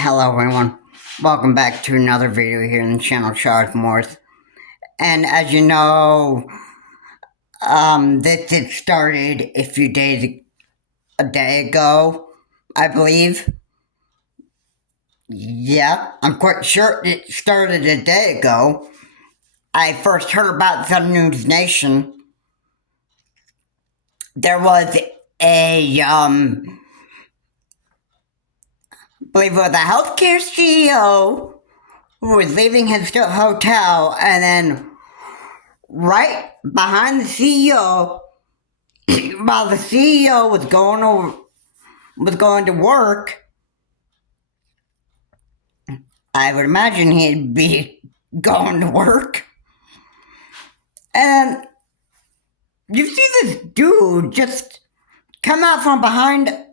Hello everyone, welcome back to another video here on the channel Charles Morse. And as you know, this had started a day ago, I believe. Yeah, I'm quite sure it started a day ago. I first heard about the News Nation. There was I believe it was a healthcare CEO who was leaving his hotel, and then right behind the CEO, while the CEO was going to work, I would imagine he'd be going to work, and you see this dude just come out from behind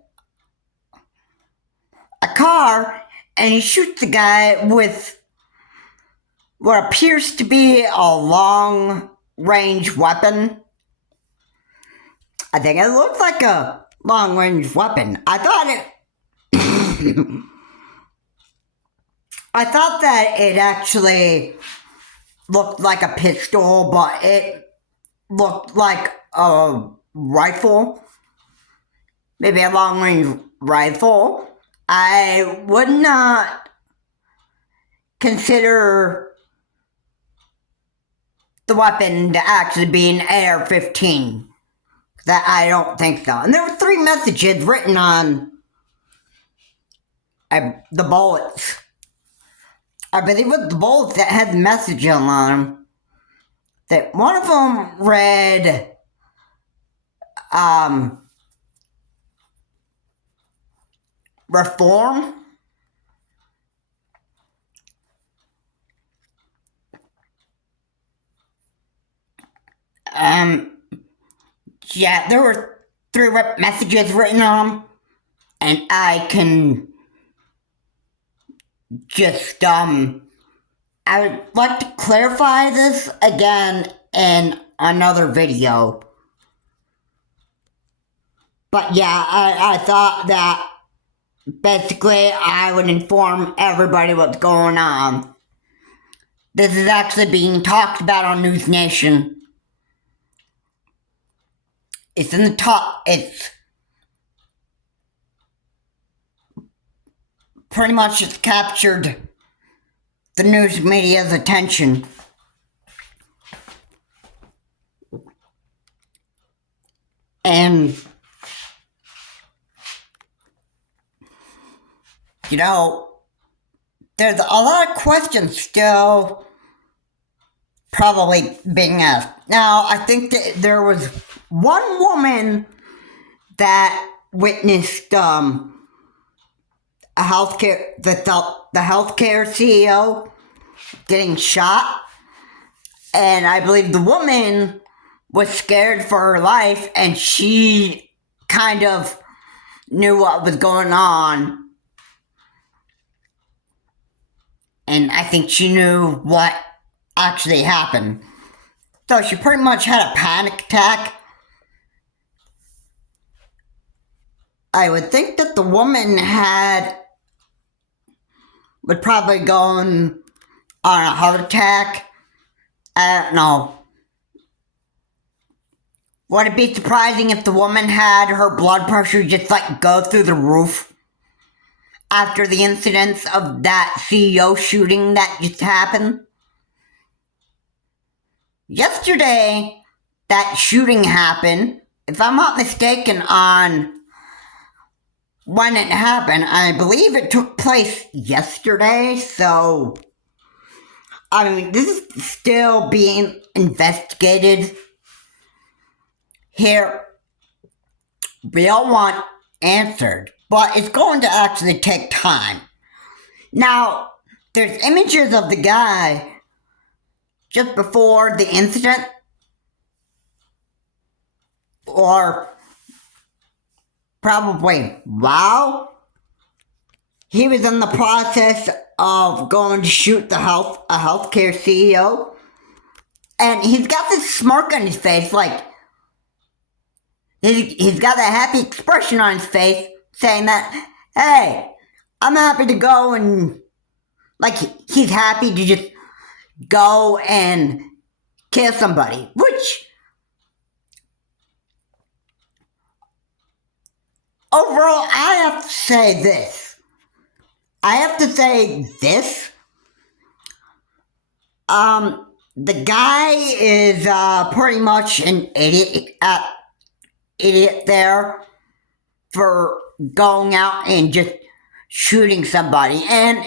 a car, and he shoots the guy with what appears to be a long-range weapon. I think it looks like a long-range weapon. I thought that it actually looked like a pistol, but it looked like a rifle. Maybe a long-range rifle. I would not consider the weapon to actually be an AR-15. That I don't think so. And there were 3 messages written on the bullets. I believe it was the bullets that had the message on them. That one of them read, reform. Yeah, there were 3 messages written on them, and I can just, I would like to clarify this again in another video. But yeah, I thought that basically I would inform everybody what's going on. This is actually being talked about on News Nation. It's in the top, it's pretty much it's captured the news media's attention. And, you know, there's a lot of questions still probably being asked. Now, I think that there was one woman that witnessed the healthcare CEO getting shot, and I believe the woman was scared for her life, and she kind of knew what was going on, and I think she knew what actually happened. So she pretty much had a panic attack. I would think that the woman would probably go on a heart attack. I don't know. Would it be surprising if the woman had her blood pressure just go through the roof after the incidents of that CEO shooting that just happened? Yesterday, that shooting happened. If I'm not mistaken on when it happened, I believe it took place yesterday, so I mean, this is still being investigated here. We all want answered, but it's going to actually take time. Now, there's images of the guy just before the incident, or probably while he was in the process of going to shoot a healthcare CEO, and he's got this smirk on his face, he's got a happy expression on his face, saying that, hey, I'm happy to go and, like, he's happy to just go and kill somebody, which overall, I have to say this. The guy is pretty much an idiot there for going out and just shooting somebody. And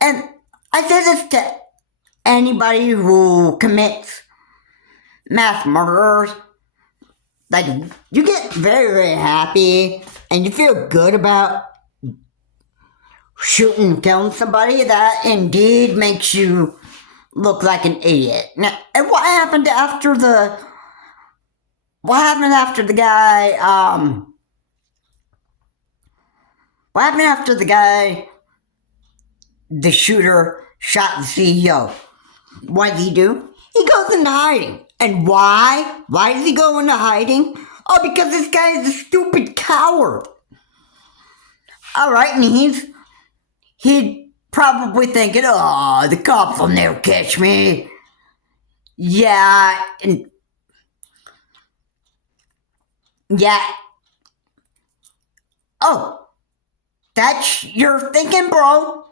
I say this to anybody who commits mass murderers. Like, you get very, very happy and you feel good about shooting and killing somebody. That indeed makes you look like an idiot. Now, and what happened after the guy, the shooter shot the CEO? What did he do? He goes into hiding. And why? Why does he go into hiding? Oh, because this guy is a stupid coward. Alright, and he'd probably thinking, oh, the cops will never catch me. Yeah, oh, that's your thinking, bro.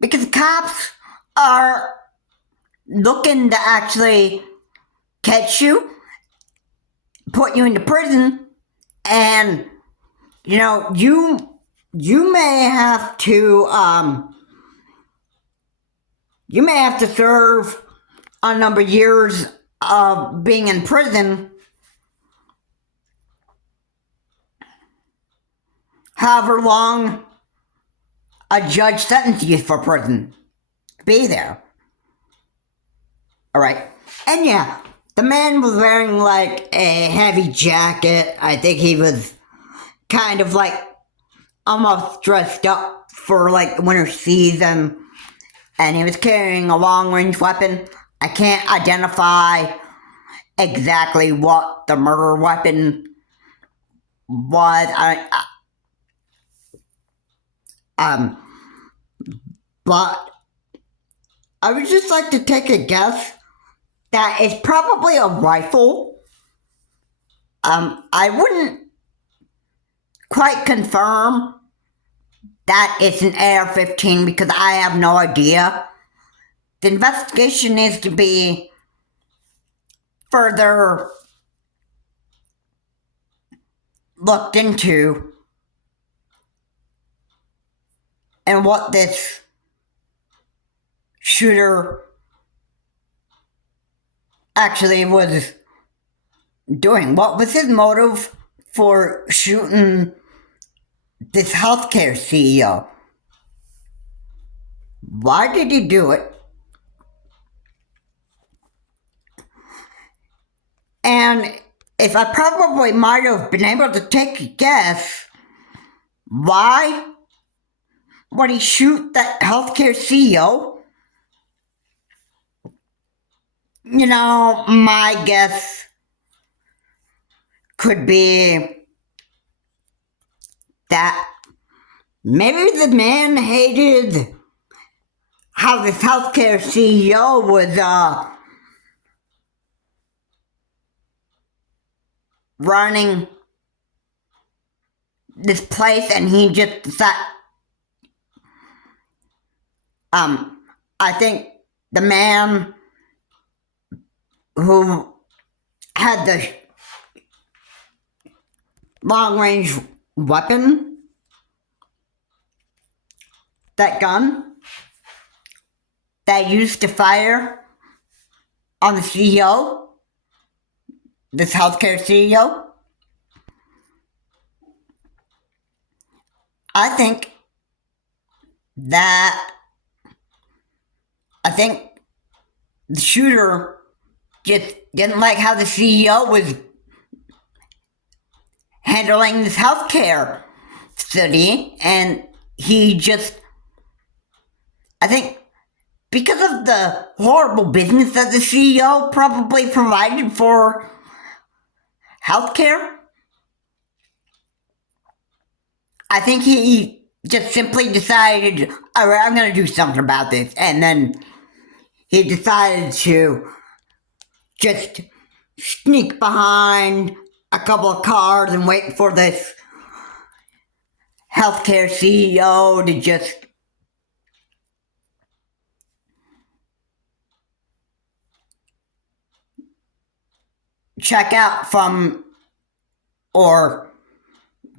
Because cops are looking to actually catch you, put you into prison, and, you may have to, serve a number of years of being in prison, however long a judge sentenced you for prison. Be there. Alright. And yeah, the man was wearing like a heavy jacket. I think he was kind of like almost dressed up for like winter season. And he was carrying a long-range weapon. I can't identify exactly what the murder weapon was. But I would just like to take a guess that it's probably a rifle. I wouldn't quite confirm that it's an AR-15 because I have no idea. The investigation needs to be further looked into, and what this shooter actually was doing. What was his motive for shooting this healthcare CEO? Why did he do it? And if I probably might have been able to take a guess, why would he shoot that healthcare CEO? My guess could be that maybe the man hated how this healthcare CEO was running this place, and he just thought, I think the man who had the long-range weapon, that gun that used to fire on the CEO, this healthcare CEO, I think the shooter just didn't like how the CEO was handling this healthcare facility, and he just, I think, because of the horrible business that the CEO probably provided for healthcare, I think he just simply decided, all right, I'm going to do something about this. And then he decided to just sneak behind a couple of cars and wait for this healthcare CEO to just check out from or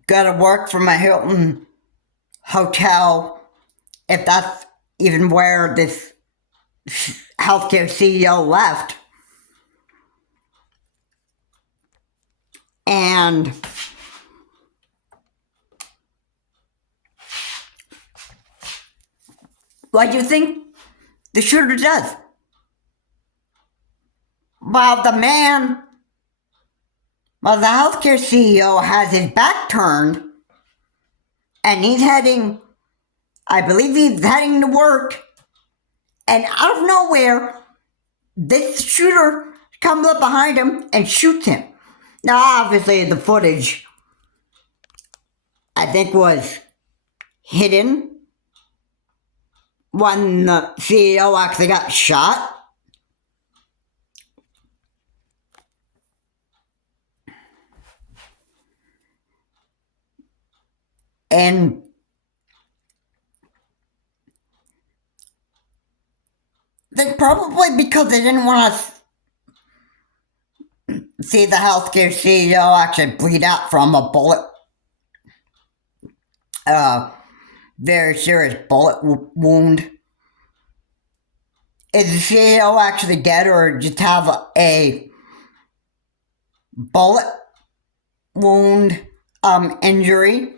go to work from a Hilton hotel, if that's even where this healthcare CEO left. And what do you think the shooter does? While the healthcare CEO has his back turned and I believe he's heading to work, and out of nowhere, this shooter comes up behind him and shoots him. Now, obviously, the footage, I think, was hidden when the CEO actually got shot. And I think probably because they didn't want to see the healthcare CEO actually bleed out from a bullet, very serious bullet wound. Is the CEO actually dead or just have a bullet wound injury?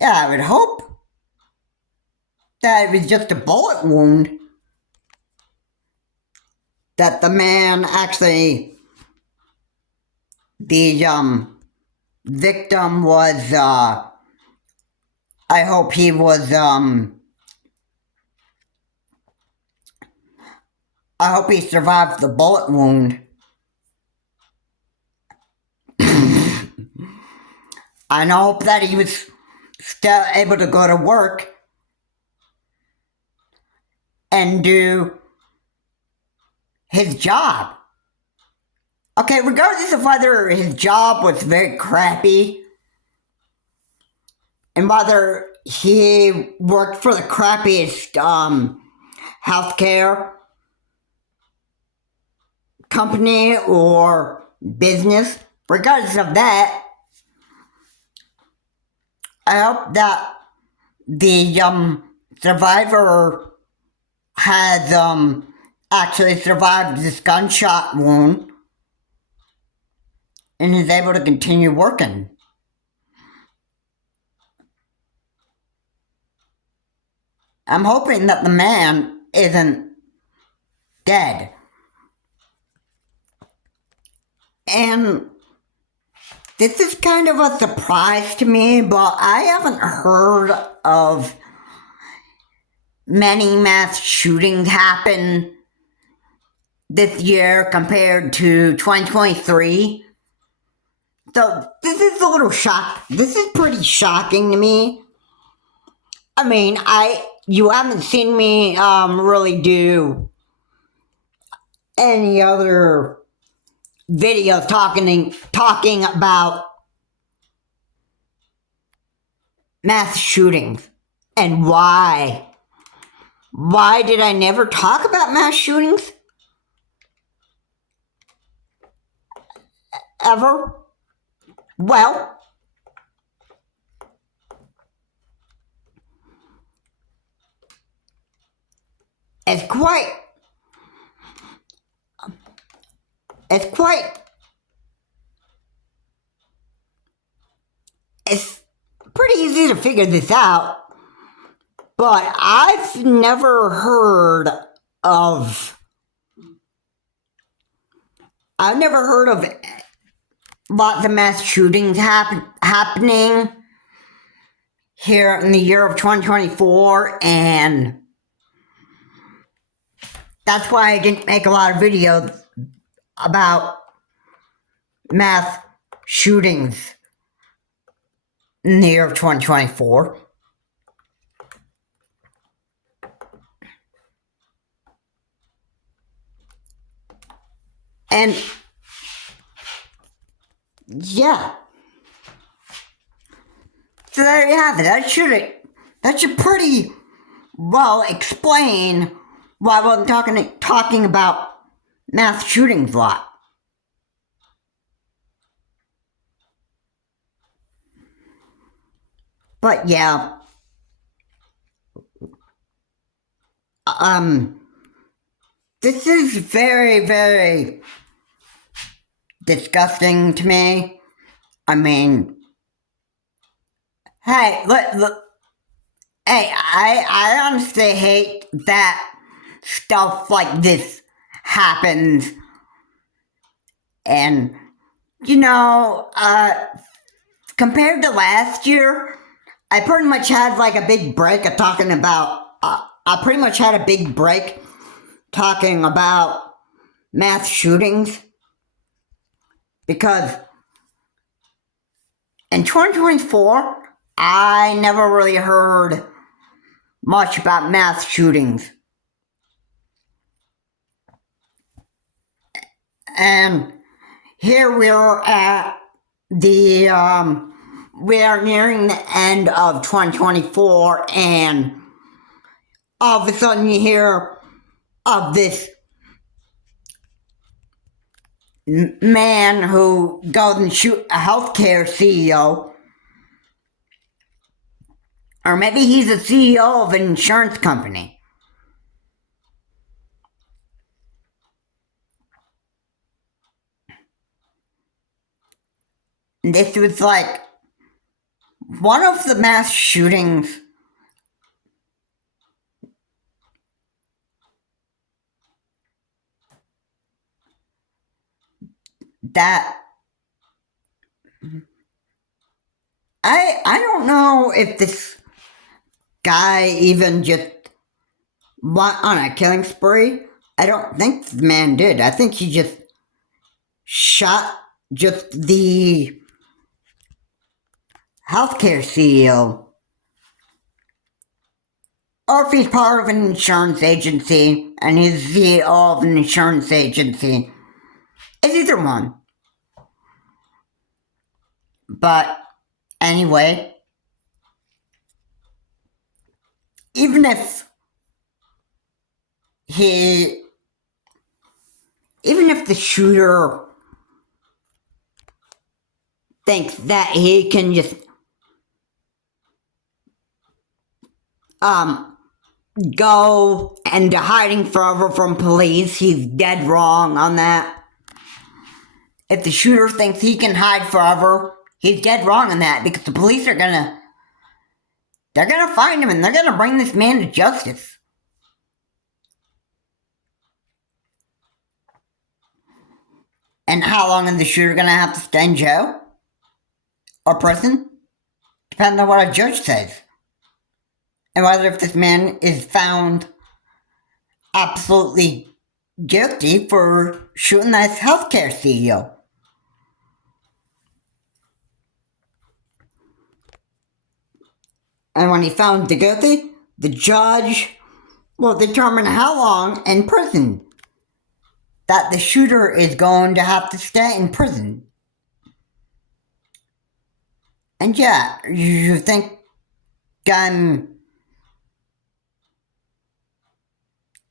Yeah, I would hope that it was just a bullet wound. That the man actually, the victim was, I hope he was, I hope he survived the bullet wound. I hope that he was still able to go to work and do his job. Okay, regardless of whether his job was very crappy and whether he worked for the crappiest healthcare company or business, regardless of that, I hope that the survivor has actually survived this gunshot wound and is able to continue working. I'm hoping that the man isn't dead. And this is kind of a surprise to me, but I haven't heard of many mass shootings happen this year compared to 2023. So this is a little this is pretty shocking to me. I mean, you haven't seen me really do any other videos talking about mass shootings and why. Why did I never talk about mass shootings? Ever? Well, it's pretty easy to figure this out, but I've never heard of lots of mass shootings happening here in the year of 2024, and that's why I didn't make a lot of videos about mass shootings in the year of 2024. And yeah, so there you have it. That should pretty well explain why I wasn't talking about mass shootings a lot. But yeah, this is very, very disgusting to me. I mean, hey, look, hey, I honestly hate that stuff like this happens. And, compared to last year, I pretty much had like a big break of talking about, I pretty much had a big break talking about mass shootings. Because in 2024, I never really heard much about mass shootings. And here we're at we are nearing the end of 2024, and all of a sudden you hear of this man who goes and shoots a healthcare CEO. Or maybe he's a CEO of an insurance company. This was like one of the mass shootings that I don't know if this guy even just went on a killing spree. I don't think the man did. I think he just shot just the healthcare CEO. Or if he's part of an insurance agency and he's the CEO of an insurance agency. It's either one. But anyway, even if the shooter thinks that he can just go into hiding forever from police, he's dead wrong on that. If the shooter thinks he can hide forever, he's dead wrong on that, because the police are gonna find him and they're gonna bring this man to justice. And how long is the shooter gonna have to stay in jail? Or prison? Depending on what a judge says. And whether if this man is found absolutely guilty for shooting that healthcare CEO. And when he found guilty, the judge will determine how long in prison that the shooter is going to have to stay in prison. And yeah, you think I'm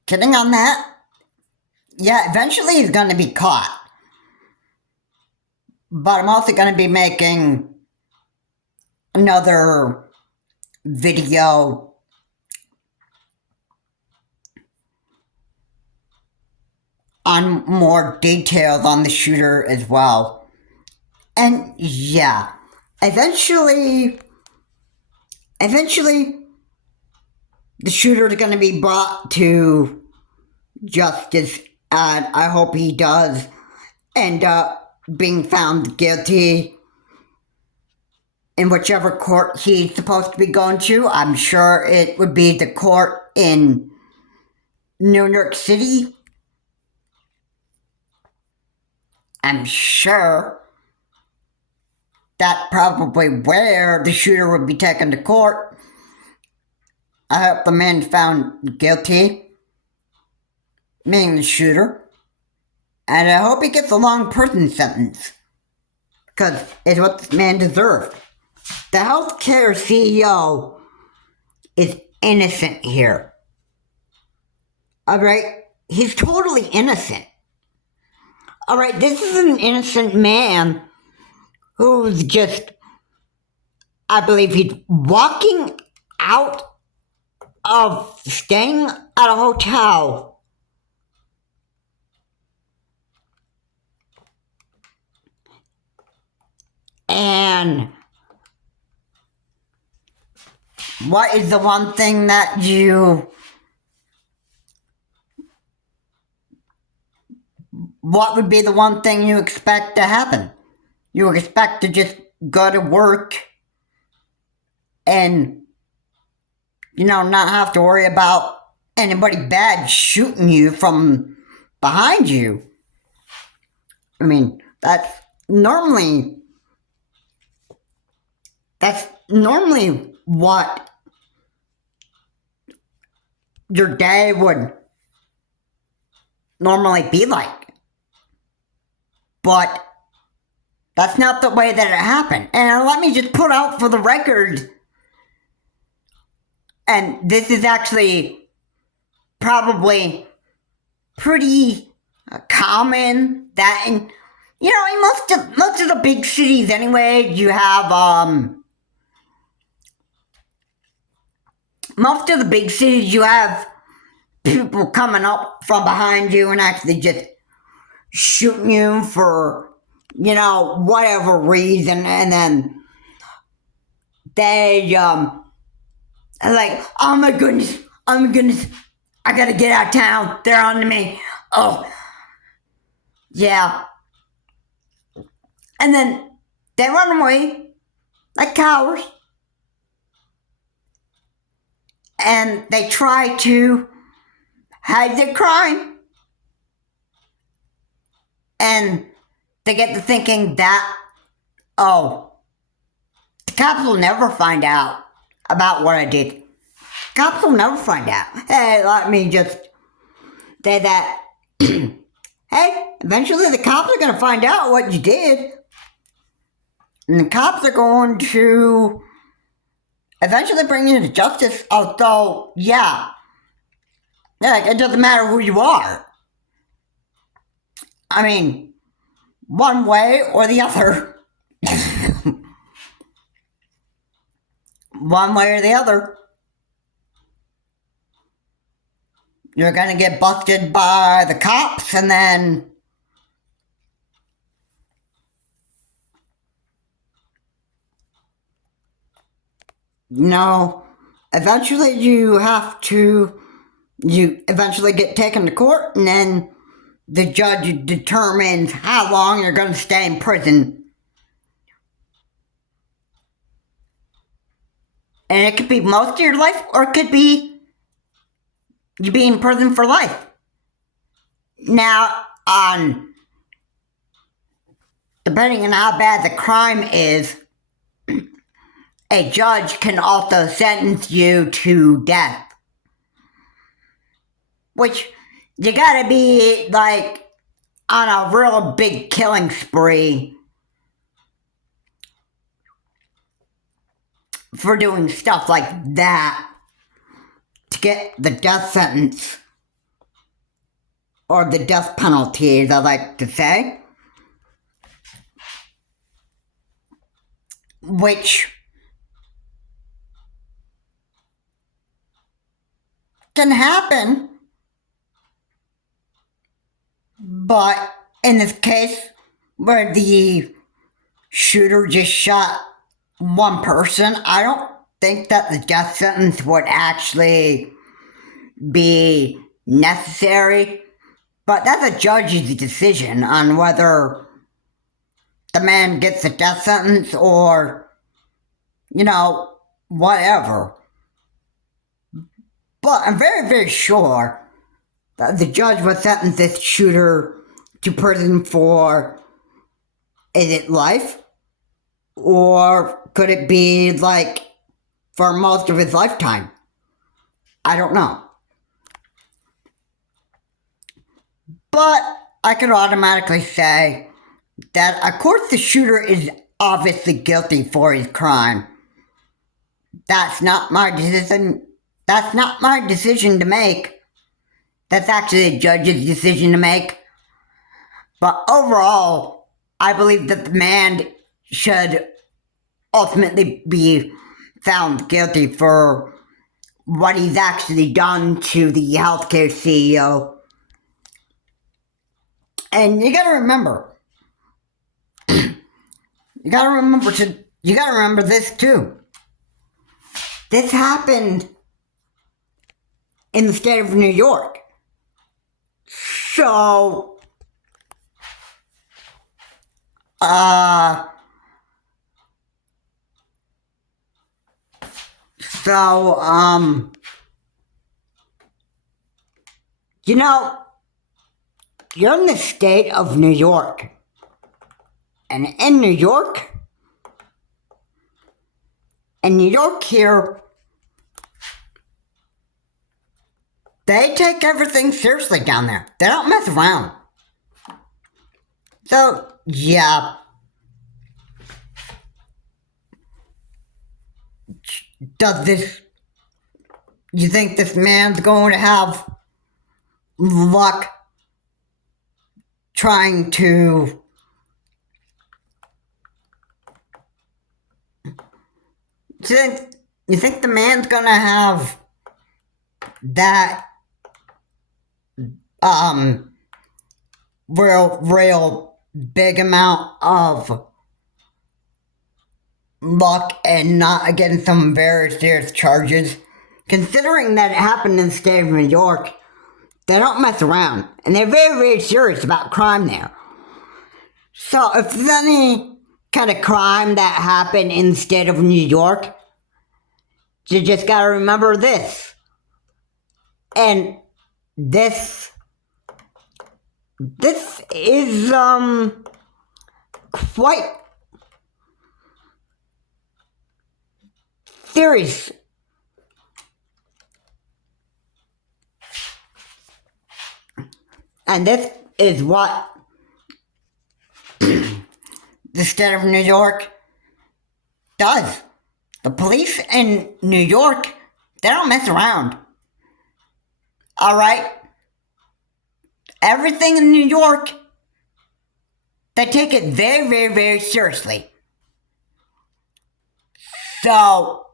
kidding on that? Yeah, eventually he's going to be caught. But I'm also going to be making another video on more details on the shooter as well. And yeah, eventually the shooter is going to be brought to justice, and I hope he does end up being found guilty in whichever court he's supposed to be going to. I'm sure it would be the court in New York City. I'm sure. that's probably where the shooter would be taken to court. I hope the man's found guilty, meaning the shooter, and I hope he gets a long prison sentence, because it's what this man deserved. The healthcare CEO is innocent here. Alright? He's totally innocent. Alright, this is an innocent man who's just, I believe he's walking out of staying at a hotel and what is the one thing that what would be the one thing you expect to happen? You would expect to just go to work and, not have to worry about anybody bad shooting you from behind you. I mean, that's normally what your day would normally be like. But that's not the way that it happened. And let me just put out for the record, and this is actually probably pretty common, that in most of the big cities anyway, you have most of the big cities you have people coming up from behind you and actually just shooting you for whatever reason, and then they are like, oh my goodness, I gotta get out of town, they're on to me, oh yeah, and then they run away like cowards, and they try to hide their crime, and they get to thinking that, oh, the cops will never find out about what I did. Cops will never find out. Hey, let me just say that, hey, eventually the cops are going to find out what you did. And the cops are going to eventually bring you to justice, although, yeah, like, it doesn't matter who you are. I mean, one way or the other. One way or the other. You're gonna get busted by the cops, and then eventually you eventually get taken to court, and then the judge determines how long you're going to stay in prison. And it could be most of your life, or it could be you be in prison for life. Now, depending on how bad the crime is, a judge can also sentence you to death. Which, you gotta be, like, on a real big killing spree for doing stuff like that to get the death sentence, or the death penalty, as I like to say, which can happen, but in this case where the shooter just shot one person, I don't think that the death sentence would actually be necessary, but that's a judge's decision on whether the man gets a death sentence or, whatever. But I'm very, very sure that the judge would sentence this shooter to prison for, is it life Or could it be like for most of his lifetime? I don't know. But I could automatically say that, of course, the shooter is obviously guilty for his crime. That's not my decision. That's not my decision to make. That's actually a judge's decision to make. But overall, I believe that the man should ultimately be found guilty for what he's actually done to the healthcare CEO. And you gotta remember, you gotta remember this too. This happened in the state of New York. So, you know, you're in the state of New York. And in New York here, they take everything seriously down there. They don't mess around. So, yeah. You think this man's going to have luck trying to you think the man's gonna have that real big amount of luck and not against some very serious charges? Considering that it happened in the state of New York, they don't mess around, and they're very, very serious about crime there. So if there's any kind of crime that happened in the state of New York, you just gotta remember this. And this is quite serious. And this is what the state of New York does. The police in New York, they don't mess around. Alright? Everything in New York, they take it very, very, very seriously. So,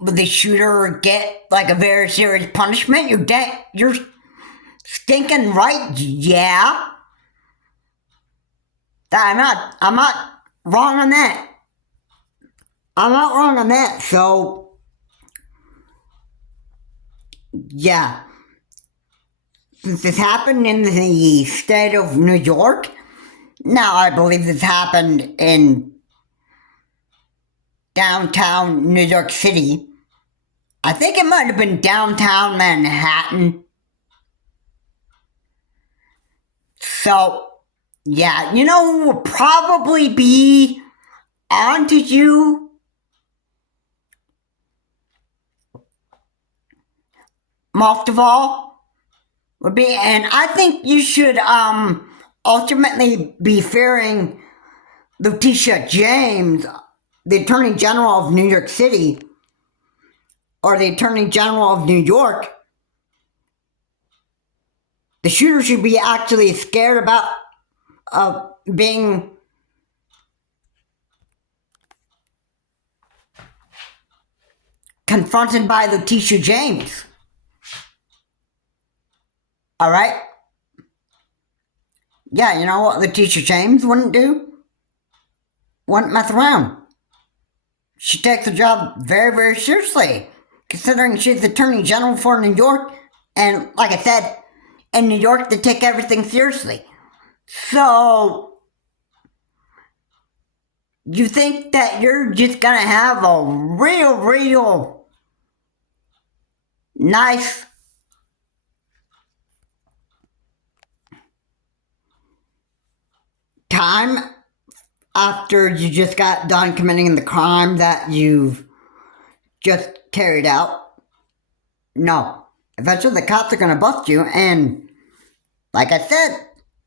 will the shooter get like a very serious punishment? You're stinking right, yeah. I'm not wrong on that. I'm not wrong on that, so yeah. Since this happened in the state of New York, now I believe this happened in downtown New York City. I think it might have been downtown Manhattan. So, yeah, you know who will probably be onto you? Most of all, would be, and I think you should ultimately be fearing Letitia James, the Attorney General of New York City, or the Attorney General of New York. The shooter should be actually scared about being confronted by Letitia James. Alright? Yeah, you know what Letitia James wouldn't do? Wouldn't mess around. She takes the job very, very seriously, considering she's the Attorney General for New York, and like I said, in New York they take everything seriously. So, you think that you're just gonna have a real nice time after you just got done committing the crime that you've just carried out. No. Eventually the cops are gonna bust you, and like I said,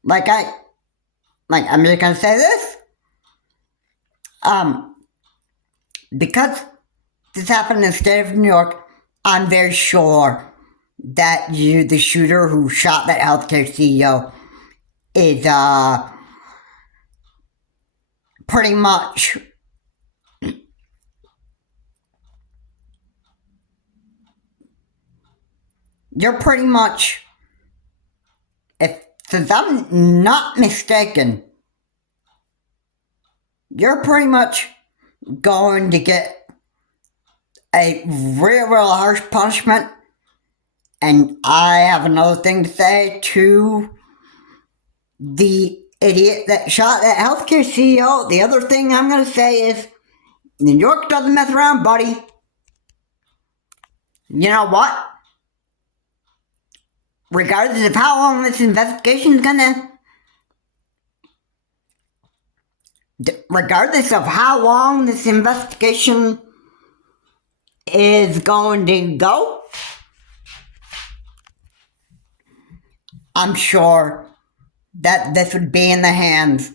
I'm just gonna say this. Because this happened in the state of New York, I'm very sure that the shooter who shot that healthcare CEO, is pretty much you're pretty much, since I'm not mistaken, you're pretty much going to get a real harsh punishment. And I have another thing to say to the idiot that shot that healthcare CEO. The other thing I'm going to say is, New York doesn't mess around, buddy. You know what? Regardless of how long this investigation is gonna... Regardless of how long this investigation is going to go, I'm sure that this would be in the hands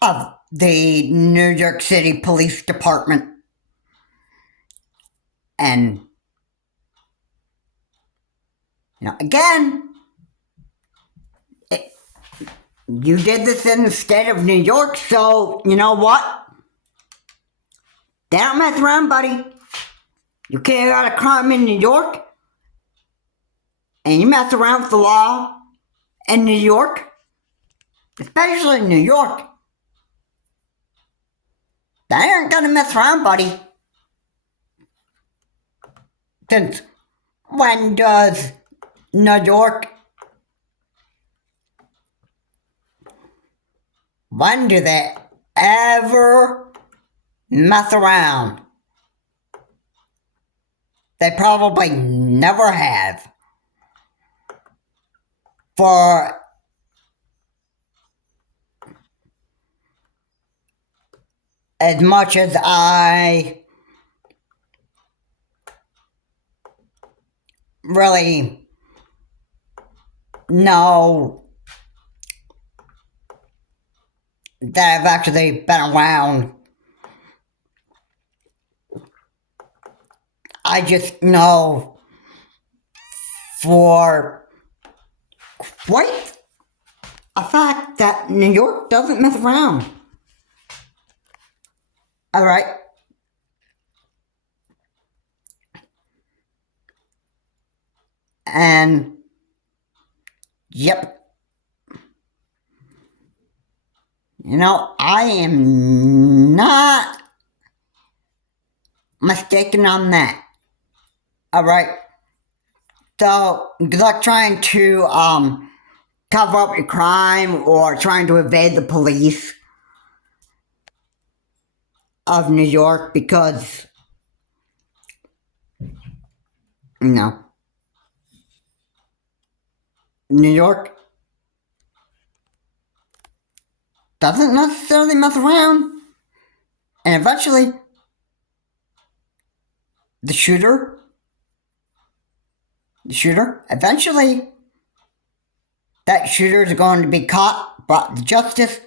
of the New York City Police Department. And, again, you did this in the state of New York, so you know what? They don't mess around, buddy. You carry out a crime in New York, and you mess around with the law in New York, especially in New York, they aren't gonna mess around, buddy. Since when does New York... When do they ever mess around? They probably never have. For as much as I really know that I've actually been around, I just know for quite a fact that New York doesn't mess around. Alright? And, yep. I am not mistaken on that. Alright? So, good luck trying to, cover up your crime or trying to evade the police of New York, because, New York doesn't necessarily mess around. And eventually, the shooter, eventually, that shooter is going to be caught, brought to justice,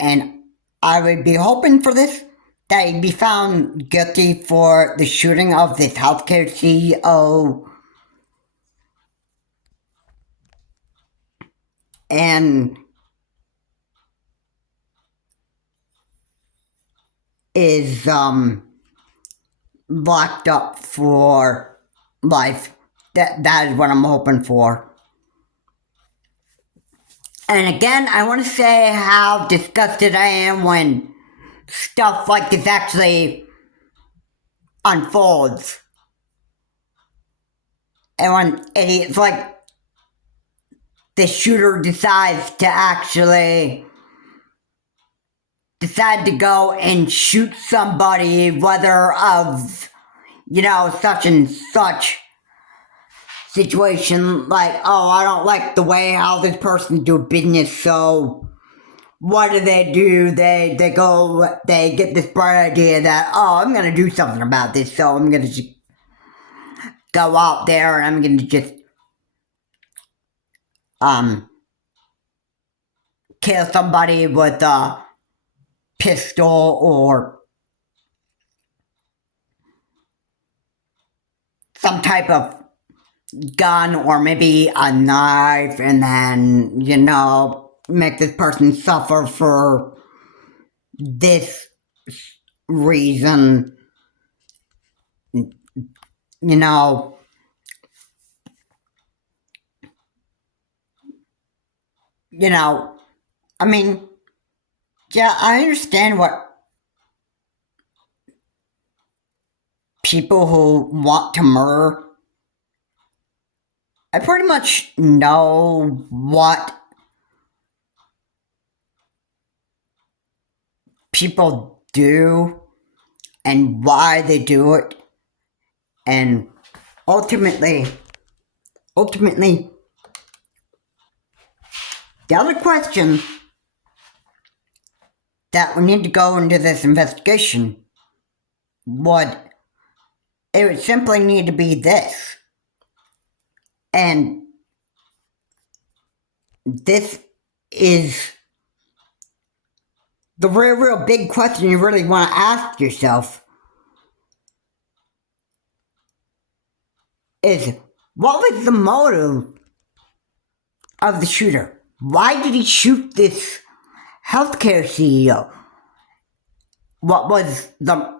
and I would be hoping for this, that he'd be found guilty for the shooting of this healthcare CEO. And is locked up for life. That is what I'm hoping for. And again, I want to say how disgusted I am when stuff like this actually unfolds. And when idiots like the shooter decides to actually decide to go and shoot somebody, whether of, such and such situation, like, oh, I don't like the way how this person do business, so what do? They go, they get this bright idea that, oh, I'm gonna do something about this, so I'm gonna just go out there and I'm gonna just kill somebody with a pistol or some type of gun, or maybe a knife, and then, make this person suffer for this reason. I mean, yeah, I understand what people who want to murder, I pretty much know what people do and why they do it. And ultimately, the other question that we need to go into this investigation would simply need to be this. And this is the real big question you really want to ask yourself is, what was the motive of the shooter? Why did he shoot this healthcare CEO? What was the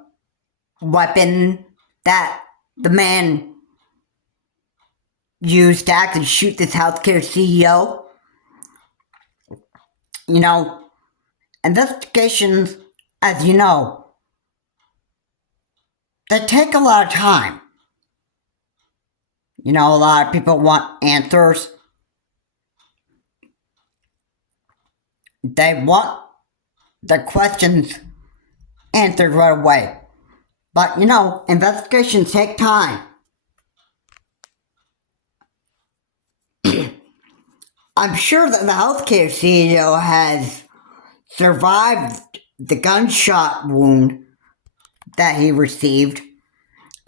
weapon that the man used to actually shoot this healthcare CEO? Investigations, as you know, they take a lot of time. A lot of people want answers. They want the questions answered right away. But, investigations take time. I'm sure that the healthcare CEO has survived the gunshot wound that he received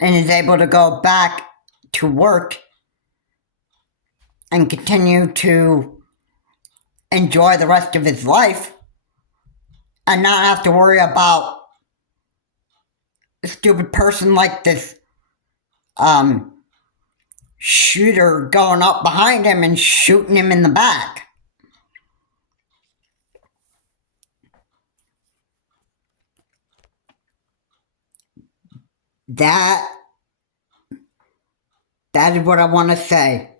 and is able to go back to work and continue to enjoy the rest of his life and not have to worry about a stupid person like this shooter going up behind him and shooting him in the back. That is what I want to say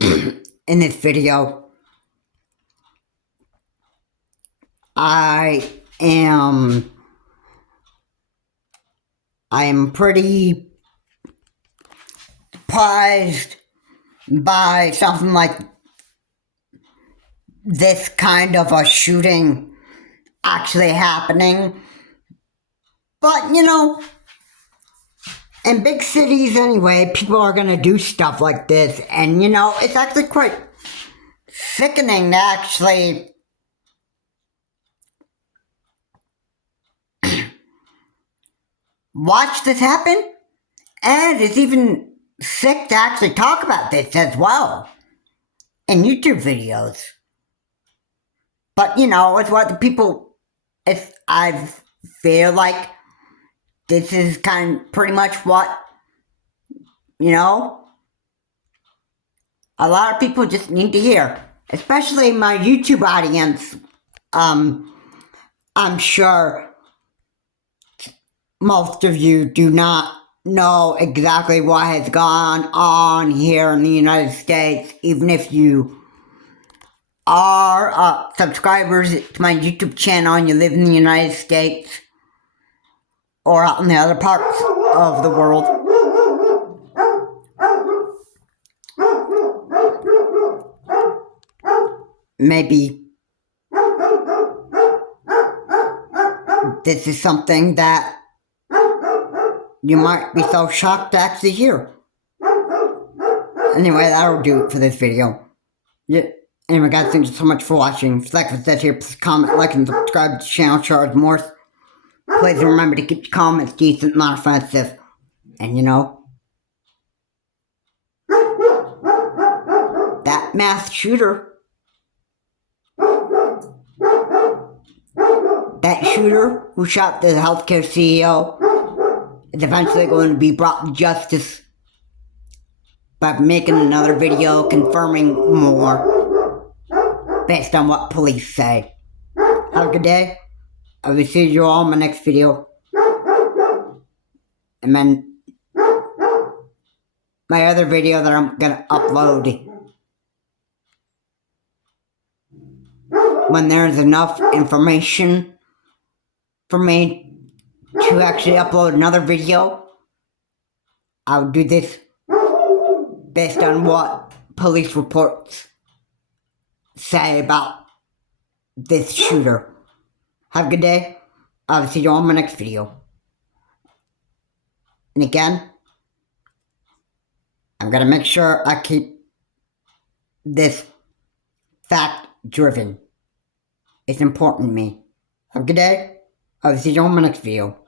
in this video. I am pretty surprised by something like this kind of a shooting actually happening. But, in big cities anyway, people are going to do stuff like this. And, it's actually quite sickening to actually watch this happen. And it's even sick to actually talk about this as well in YouTube videos. But, it's what the people, I feel like this is pretty much what, a lot of people just need to hear, especially my YouTube audience. I'm sure most of you do not know exactly what has gone on here in the United States, even if you are subscribers to my YouTube channel and you live in the United States or out in the other parts of the world. Maybe this is something that you might be so shocked to actually hear. Anyway, that'll do it for this video. Yeah. Anyway, guys, thank you so much for watching. If you like what says here, please comment, like, and subscribe to the channel. Charge more. Please remember to keep your comments decent, not offensive. And you know, that mass shooter, that shooter who shot the healthcare CEO, is eventually going to be brought to justice by making another video confirming more based on what police say. Have a good day. I will see you all in my next video. And then my other video that I'm gonna upload when there's enough information for me to actually upload another video. I'll do this based on what police reports say about this shooter. Have a good day. I'll see you all in my next video. And again, I'm gonna make sure I keep this fact driven. It's important to me. Have a good day. I'll see you on my next video.